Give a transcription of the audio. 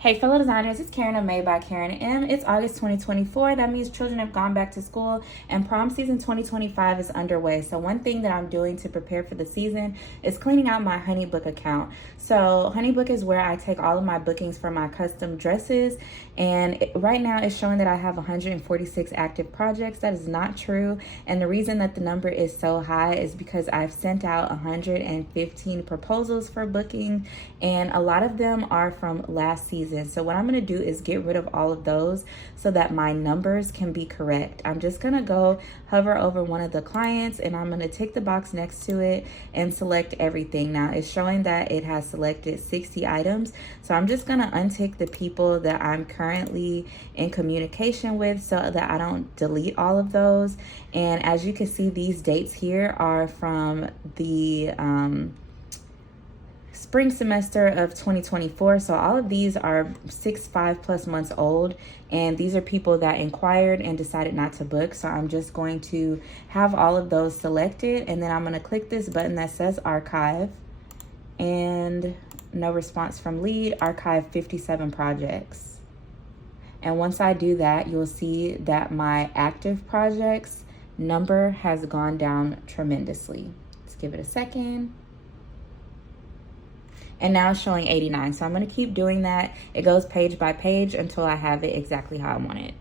Hey fellow designers, it's Karen of Made by Karen M. It's August 2024. That means children have gone back to school and prom season 2025 is underway. So one thing that I'm doing to prepare for the season is cleaning out my Honeybook account. So Honeybook is where I take all of my bookings for my custom dresses, and right now it's showing that I have 146 active projects. That is not true, and the reason that the number is so high is because I've sent out 115 proposals for booking, and a lot of them are from last season. So what I'm going to do is get rid of all of those so that my numbers can be correct. I'm just going to go hover over one of the clients and I'm going to tick the box next to it and select everything. Now it's showing that it has selected 60 items. So I'm just going to untick the people that I'm currently in communication with so that I don't delete all of those. And as you can see, these dates here are from the spring semester of 2024. So all of these are 5+ months old, and these are people that inquired and decided not to book. So I'm just going to have all of those selected, and then I'm going to click this button that says archive, and no response from lead, archive 57 projects. And once I do that, you'll see that my active projects number has gone down tremendously. Let's give it a second. And now it's showing 89. So I'm going to keep doing that. It goes page by page until I have it exactly how I want it.